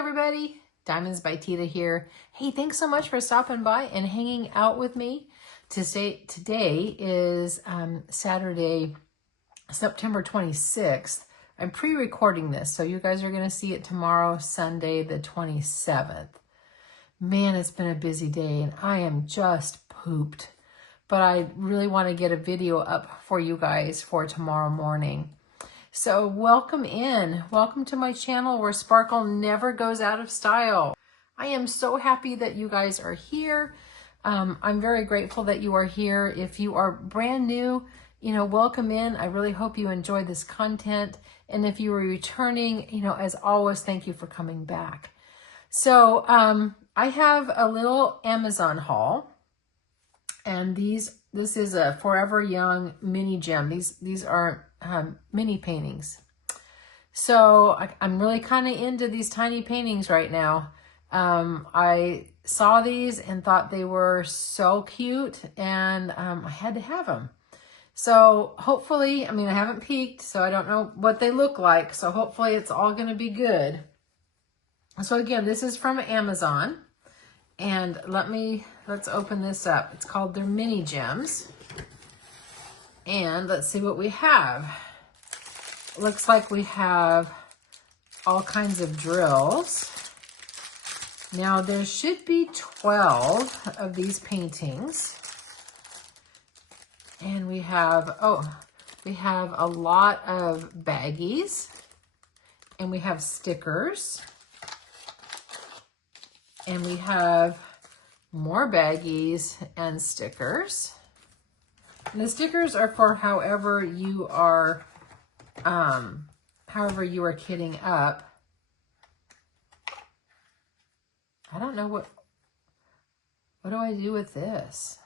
everybody, DiamondsByTeeda here. Hey, thanks so much for stopping by and hanging out with me. Today is Saturday, September 26th. I'm pre-recording this, so you guys are going to see it tomorrow, Sunday the 27th. Man, it's been a busy day and I am just pooped. But I really want to get a video up for you guys for tomorrow morning. So welcome in. Welcome to my channel where sparkle never goes out of style. I am so happy that you guys are here. I'm very grateful that you are here. If you are brand new, welcome in. I really hope you enjoy this content. And if you are returning, as always, thank you for coming back. So I have a little Amazon haul. And this is a Forever Young MiniGem. These are mini paintings. So I'm really kind of into these tiny paintings right now. I saw these and thought they were so cute, and I had to have them. So hopefully, I haven't peeked, so I don't know what they look like. So hopefully it's all going to be good. So again, this is from Amazon. And let's open this up. It's called their MiniGems. And let's see what we have. Looks like we have all kinds of drills. Now there should be 12 of these paintings. And we have a lot of baggies. And we have stickers. And we have more baggies and stickers. And the stickers are for however you are kitting up. I don't know what do I do with this?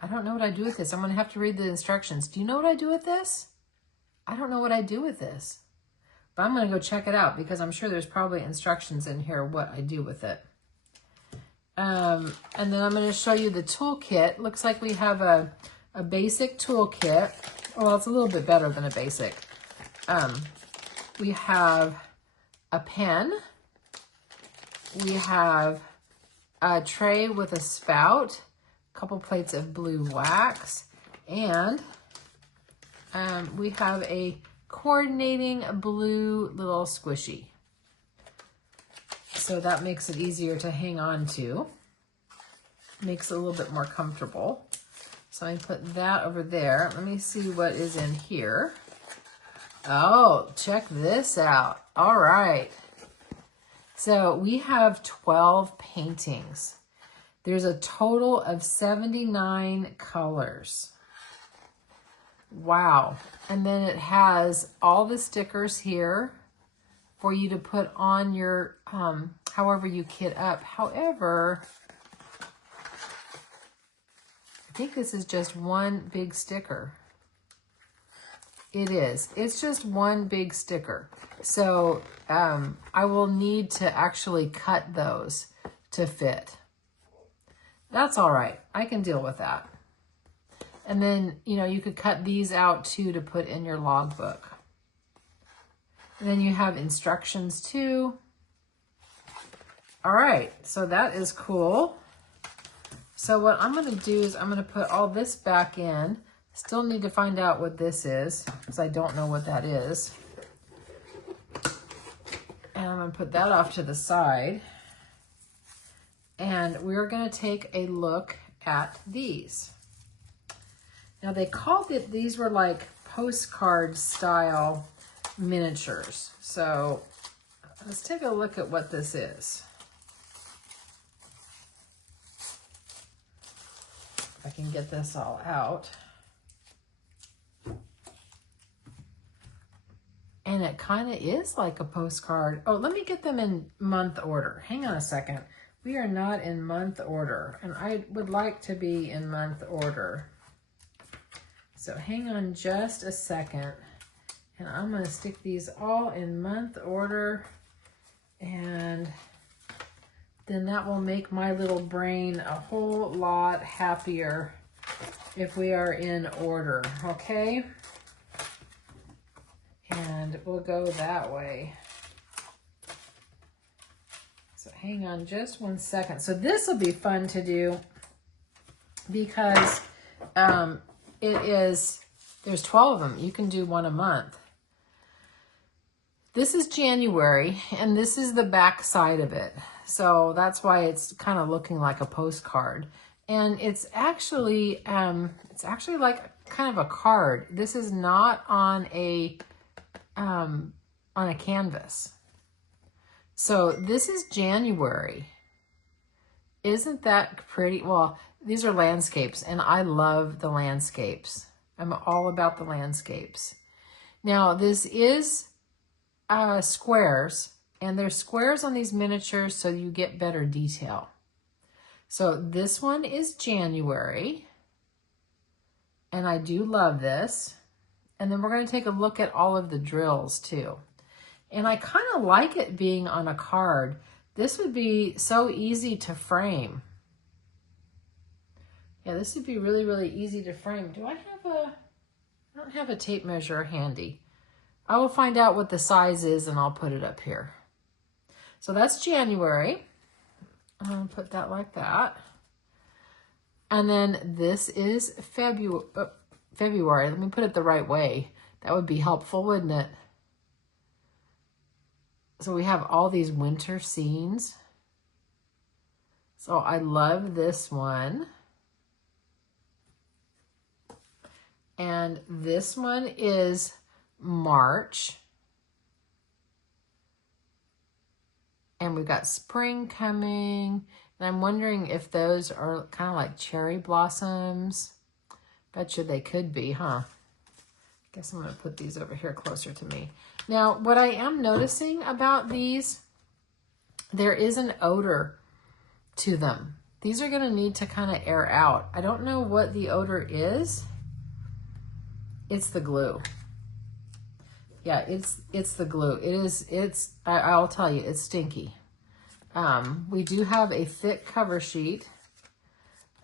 I don't know what I do with this. I'm going to have to read the instructions. Do you know what I do with this? I don't know what I do with this. But I'm going to go check it out because I'm sure there's probably instructions in here what I do with it. And then I'm going to show you the toolkit. Looks like we have a basic toolkit. Well, it's a little bit better than a basic. We have a pen. We have a tray with a spout, a couple plates of blue wax, and we have a coordinating blue little squishy. So that makes it easier to hang on to. Makes it a little bit more comfortable. So I put that over there. Let me see what is in here. Oh, check this out. All right. So we have 12 paintings. There's a total of 79 colors. Wow. And then it has all the stickers here for you to put on your, however you kit up. However, I think this is just one big sticker. It is. It's just one big sticker. So I will need to actually cut those to fit. That's all right. I can deal with that. And then, you could cut these out too to put in your logbook. And then you have instructions too. All right, so that is cool. So what I'm going to do is I'm going to put all this back in. Still need to find out what this is because I don't know what that is. And I'm going to put that off to the side. And we're going to take a look at these. Now they called it, these were like postcard style miniatures. So let's take a look at what this is. If I can get this all out. And it kind of is like a postcard. Oh, let me get them in month order. Hang on a second. We are not in month order, and I would like to be in month order. So hang on just a second, and I'm going to stick these all in month order, and then that will make my little brain a whole lot happier if we are in order, okay? And we'll go that way. So hang on just 1 second. So this will be fun to do because there's 12 of them. You can do one a month. This is January, and this is the back side of it. So that's why it's kind of looking like a postcard. And it's actually like kind of a card. This is not on a canvas. So this is January. Isn't that pretty? Well, these are landscapes, and I love the landscapes. I'm all about the landscapes. Now, this is squares, and there's squares on these miniatures so you get better detail. So this one is January, and I do love this. And then we're going to take a look at all of the drills too. And I kind of like it being on a card. This would be so easy to frame. Yeah, this would be really, really easy to frame. I don't have a tape measure handy. I will find out what the size is and I'll put it up here. So that's January. I'll put that like that. And then this is February. Let me put it the right way. That would be helpful, wouldn't it? So we have all these winter scenes. So I love this one. And this one is March. And we've got spring coming. And I'm wondering if those are kind of like cherry blossoms. Bet you they could be, huh? Guess I'm going to put these over here closer to me. Now, what I am noticing about these, there is an odor to them. These are going to need to kind of air out. I don't know what the odor is. It's the glue. Yeah, it's the glue. I'll tell you, it's stinky. We do have a thick cover sheet.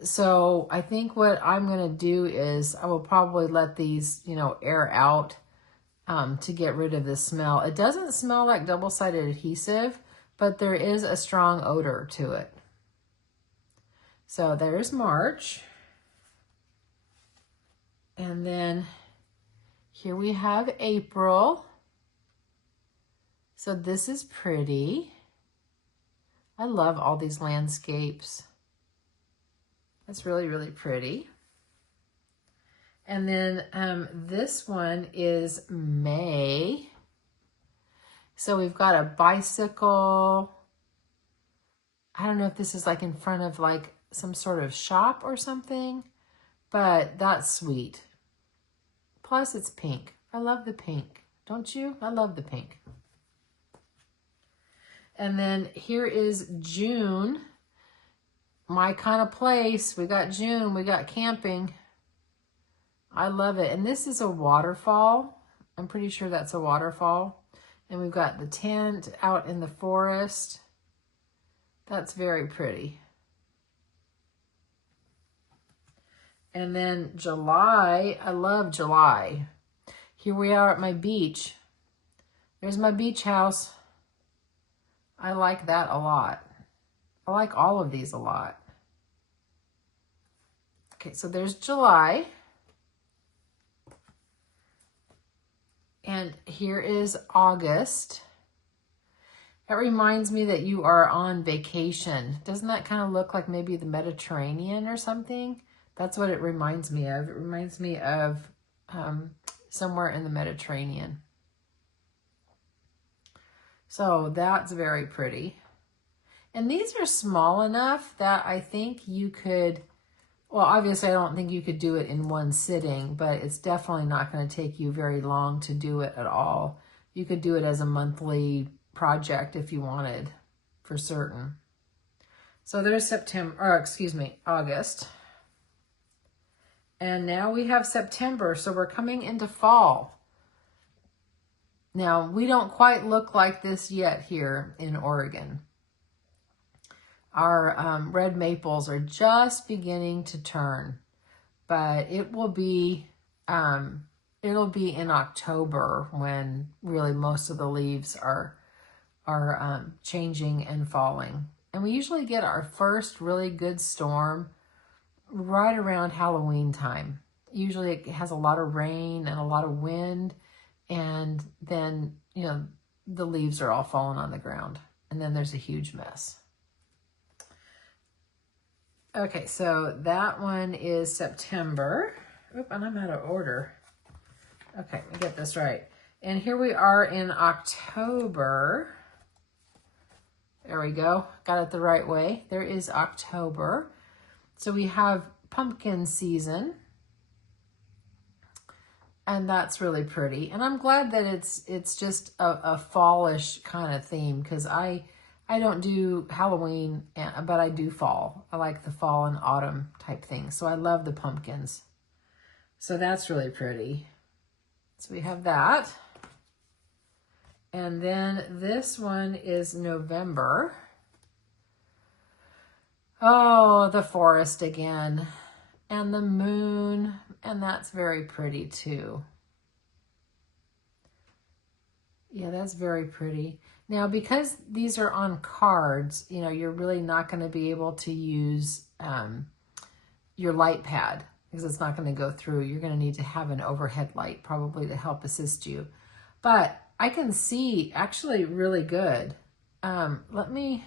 So I think what I'm going to do is I will probably let these, air out to get rid of the smell. It doesn't smell like double-sided adhesive, but there is a strong odor to it. So there's March. And then here we have April. So this is pretty. I love all these landscapes. That's really, really pretty. And then this one is May. So we've got a bicycle. I don't know if this is like in front of like some sort of shop or something, but that's sweet. Plus it's pink. I love the pink. Don't you? I love the pink. And then here is June. My kind of place. We got June. We got camping. I love it. And this is a waterfall. I'm pretty sure that's a waterfall. And we've got the tent out in the forest. That's very pretty. And then July. I love July. Here we are at my beach. There's my beach house. I like that a lot. I like all of these a lot. Okay, so there's July. And here is August. That reminds me that you are on vacation. Doesn't that kind of look like maybe the Mediterranean or something? That's what it reminds me of. It reminds me of somewhere in the Mediterranean. So that's very pretty. And these are small enough that I think you could, well, obviously I don't think you could do it in one sitting, but it's definitely not going to take you very long to do it at all. You could do it as a monthly project if you wanted, for certain. So there's August. And now we have September, so we're coming into fall. Now, we don't quite look like this yet here in Oregon. Our red maples are just beginning to turn, but it will be it'll be in October when really most of the leaves are changing and falling. And we usually get our first really good storm right around Halloween time. Usually it has a lot of rain and a lot of wind, and then, you know, the leaves are all falling on the ground, and then there's a huge mess. Okay, so that one is September. Oop, and I'm out of order. Okay, let me get this right. And here we are in October. There we go. Got it the right way. There is October. So we have pumpkin season. And that's really pretty. And I'm glad that it's just a fallish kind of theme, because I don't do Halloween, but I do fall. I like the fall and autumn type thing. So I love the pumpkins. So that's really pretty. So we have that. And then this one is November. Oh, the forest again. And the moon. And that's very pretty too. Yeah, that's very pretty. Now, because these are on cards, you know, you're really not going to be able to use your light pad, because it's not going to go through. You're going to need to have an overhead light probably to help assist you. But I can see actually really good. Let me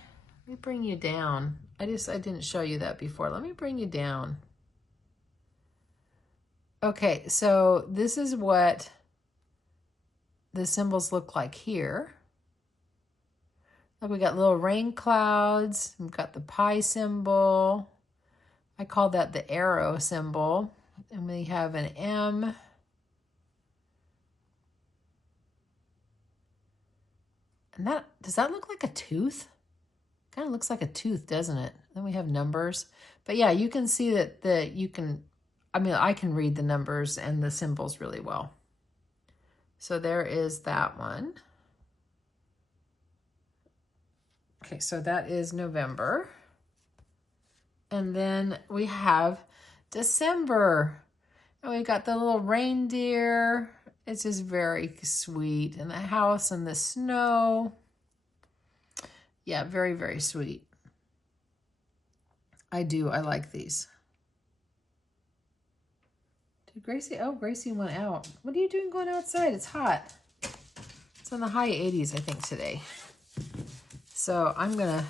bring you down. I didn't show you that before. Let me bring you down. Okay, so this is what the symbols look like here. Look, we got little rain clouds. We've got the pie symbol. I call that the arrow symbol. And we have an M. And that, does that look like a tooth? Kind of looks like a tooth, doesn't it? Then we have numbers. But yeah, you can see that you can, I mean, I can read the numbers and the symbols really well. So there is that one. Okay, so that is November. And then we have December. And we got the little reindeer. It's just very sweet. And the house and the snow. Yeah, very, very sweet. I like these. Did Gracie? Oh, Gracie went out. What are you doing going outside? It's hot. It's in the high 80s, I think, today. So I'm going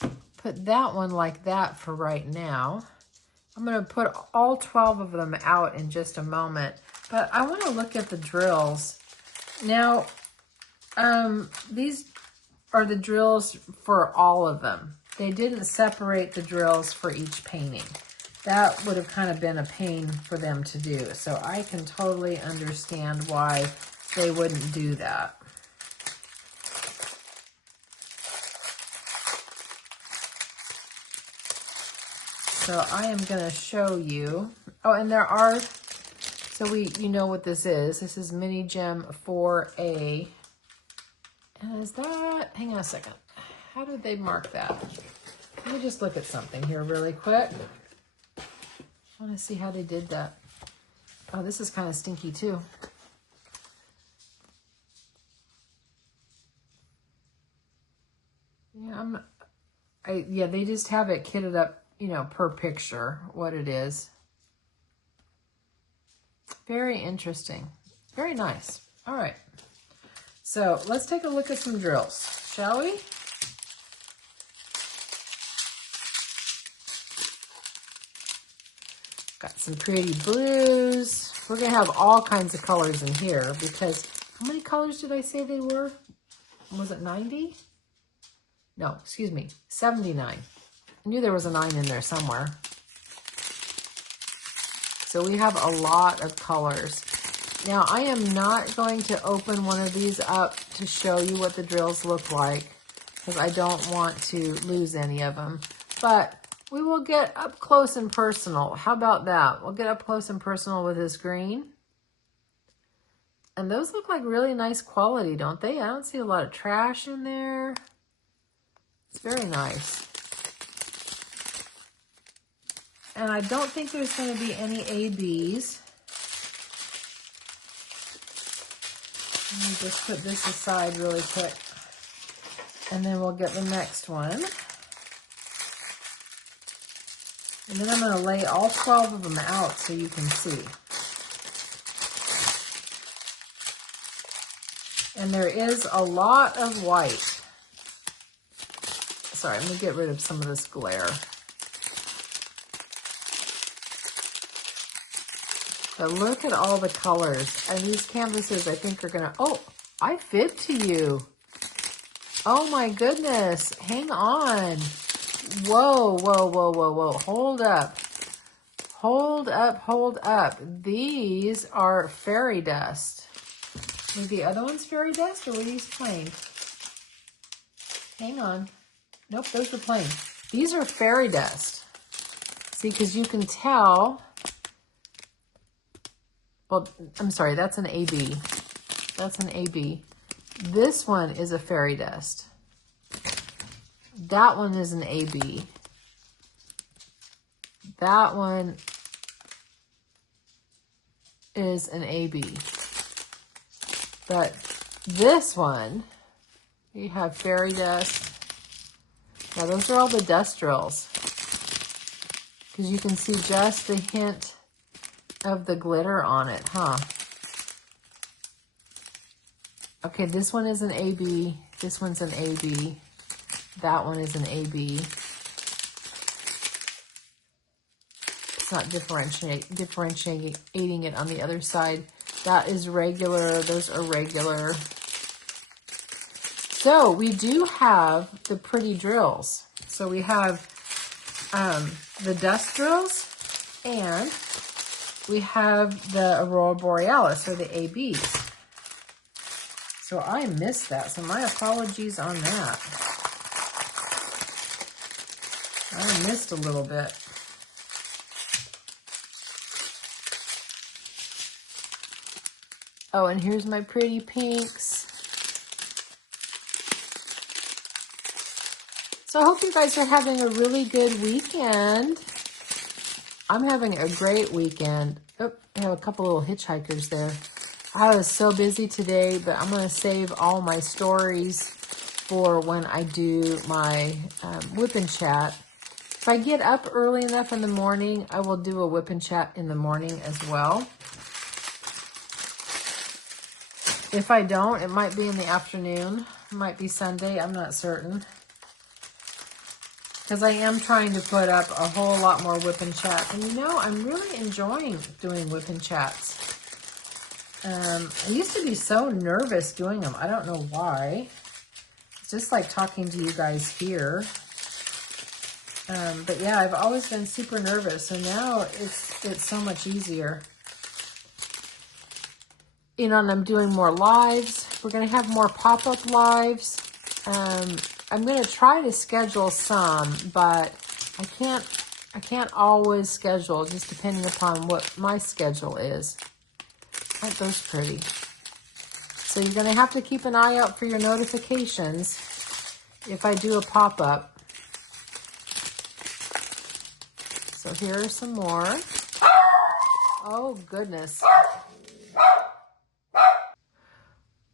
to put that one like that for right now. I'm going to put all 12 of them out in just a moment. But I want to look at the drills. Now, these are the drills for all of them. They didn't separate the drills for each painting. That would have kind of been a pain for them to do. So I can totally understand why they wouldn't do that. So I am going to show you. Oh, and there are, so you know what this is. This is MiniGem 4A. And is that, hang on a second. How did they mark that? Let me just look at something here really quick. I want to see how they did that. Oh, this is kind of stinky too. Yeah, yeah, they just have it kitted up, you know, per picture, what it is. Very interesting. Very nice. All right. So let's take a look at some drills, shall we? Got some pretty blues. We're going to have all kinds of colors in here because how many colors did I say they were? Was it 90? No, excuse me, 79. I knew there was a 9 in there somewhere. So we have a lot of colors. Now, I am not going to open one of these up to show you what the drills look like because I don't want to lose any of them. But we will get up close and personal. How about that? We'll get up close and personal with this green. And those look like really nice quality, don't they? I don't see a lot of trash in there. It's very nice. And I don't think there's going to be any ABs. Let me just put this aside really quick. And then we'll get the next one. And then I'm going to lay all 12 of them out so you can see. And there is a lot of white. Sorry, I'm going to get rid of some of this glare. But look at all the colors. And these canvases, I think, are going to... Oh, I fit to you. Oh, my goodness. Hang on. Whoa, whoa, whoa, whoa, whoa. Hold up. Hold up, hold up. These are fairy dust. Were the other ones fairy dust, or were these plain? Hang on. Nope, those are plain. These are fairy dust. See, because you can tell... Well, I'm sorry, that's an AB. That's an AB. This one is a fairy dust. That one is an AB. That one is an AB. But this one, you have fairy dust. Now those are all the dust drills. Because you can see just a hint of the glitter on it, huh? Okay, this one is an AB. This one's an AB. That one is an AB. It's not differentiating it on the other side. That is regular. Those are regular. So we do have the pretty drills. So we have the dust drills, and we have the Aurora Borealis, or the ABs. So I missed that, so my apologies on that. I missed a little bit. Oh, and here's my pretty pinks. So I hope you guys are having a really good weekend. I'm having a great weekend. Oh, I have a couple little hitchhikers there. I was so busy today, but I'm going to save all my stories for when I do my whip and chat. If I get up early enough in the morning, I will do a whip and chat in the morning as well. If I don't, it might be in the afternoon. It might be Sunday. I'm not certain. Because I am trying to put up a whole lot more whip and chat. And you know, I'm really enjoying doing whip and chats. I used to be so nervous doing them. I don't know why. It's just like talking to you guys here. But yeah, I've always been super nervous. So now it's so much easier. You know, and I'm doing more lives. We're going to have more pop-up lives. I'm going to try to schedule some, but I can't always schedule, just depending upon what my schedule is. Aren't those pretty? So you're going to have to keep an eye out for your notifications if I do a pop-up. So here are some more. Oh, goodness.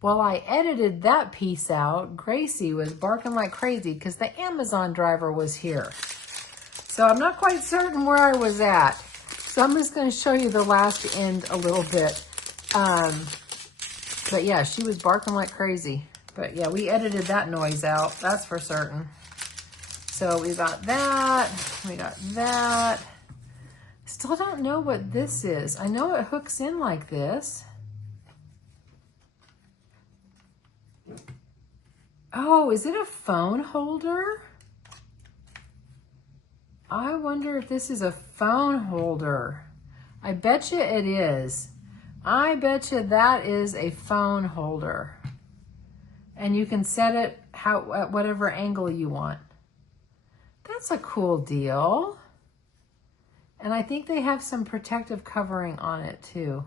While I edited that piece out, Gracie was barking like crazy because the Amazon driver was here. So I'm not quite certain where I was at. So I'm just going to show you the last end a little bit. But yeah, she was barking like crazy. But yeah, we edited that noise out. That's for certain. So we got that. We got that. Still don't know what this is. I know it hooks in like this. Oh, is it a phone holder? I wonder if this is a phone holder. I bet you it is. I bet you that is a phone holder. And you can set it at whatever angle you want. That's a cool deal. And I think they have some protective covering on it too.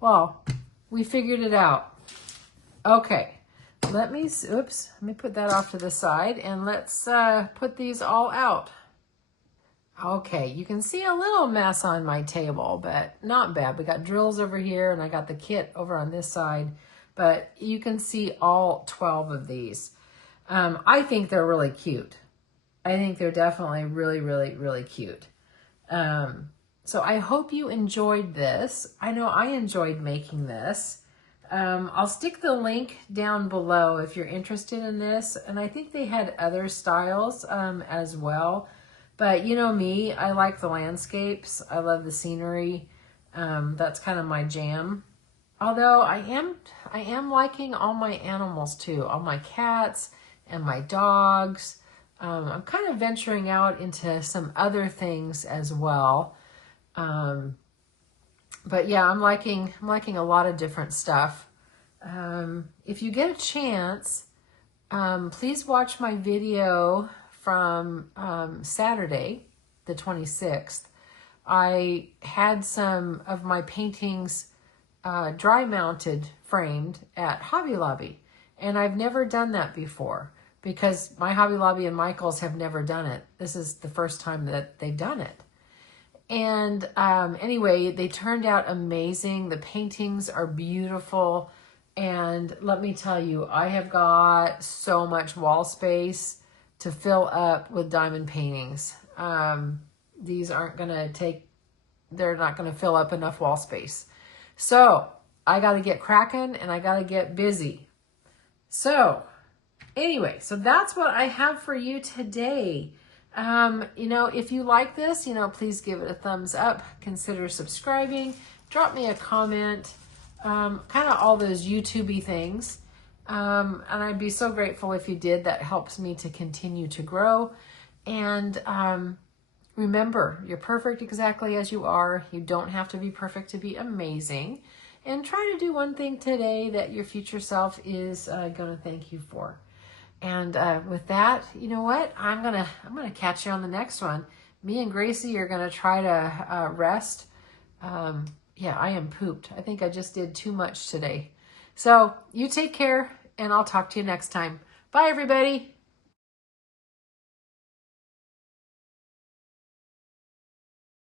Well, we figured it out. Okay. Let me put that off to the side and let's put these all out. Okay, you can see a little mess on my table, but not bad. We got drills over here and I got the kit over on this side. but you can see all 12 of these. I think they're really cute. I think they're definitely really, really, really cute. So I hope you enjoyed this. I know I enjoyed making this. I'll stick the link down below if you're interested in this. And I think they had other styles as well. But you know me, I like the landscapes. I love the scenery. That's kind of my jam. Although I am liking all my animals too. All my cats and my dogs. I'm kind of venturing out into some other things as well. But yeah, I'm liking a lot of different stuff. If you get a chance, please watch my video from Saturday, the 26th. I had some of my paintings dry mounted, framed at Hobby Lobby. And I've never done that before because my Hobby Lobby and Michael's have never done it. This is the first time that they've done it. And anyway, they turned out amazing. The paintings are beautiful. And let me tell you, I have got so much wall space to fill up with diamond paintings. These aren't going to they're not going to fill up enough wall space. So I got to get cracking and I got to get busy. So anyway, so that's what I have for you today. You know, if you like this, you know, please give it a thumbs up, consider subscribing, drop me a comment, kind of all those YouTube-y things. And I'd be so grateful if you did. That helps me to continue to grow. And remember, you're perfect exactly as you are. You don't have to be perfect to be amazing. And try to do one thing today that your future self is going to thank you for. And with that, you know what? I'm gonna catch you on the next one. Me and Gracie are gonna try to rest. Yeah, I am pooped. I think I just did too much today. So you take care, and I'll talk to you next time. Bye, everybody.